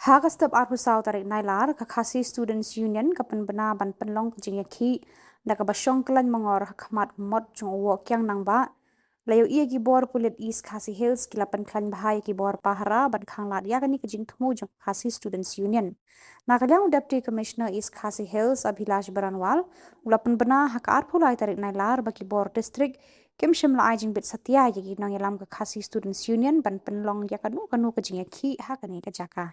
Haga step arhu saw tarik nailar khasi students union kapan bena ban penlong jingya khi daga basong klan mangor khmat mod chung wo Kiang Nangbah layo iya Khubor Pulit East Khasi Hills kilapan klan bahai Khubor Pahara ban khanglat ya kani kajing thmu jong khasi students union nakalyang deputy commissioner East Khasi Hills Abhilash Baranwal ulapan bena hak arhu lai tarik nailar ba Khubor district kim shimla ajing bit satya yagi nang yalam ka khasi students union ban penlong ya kanu kajing ya khi hakani ka jaka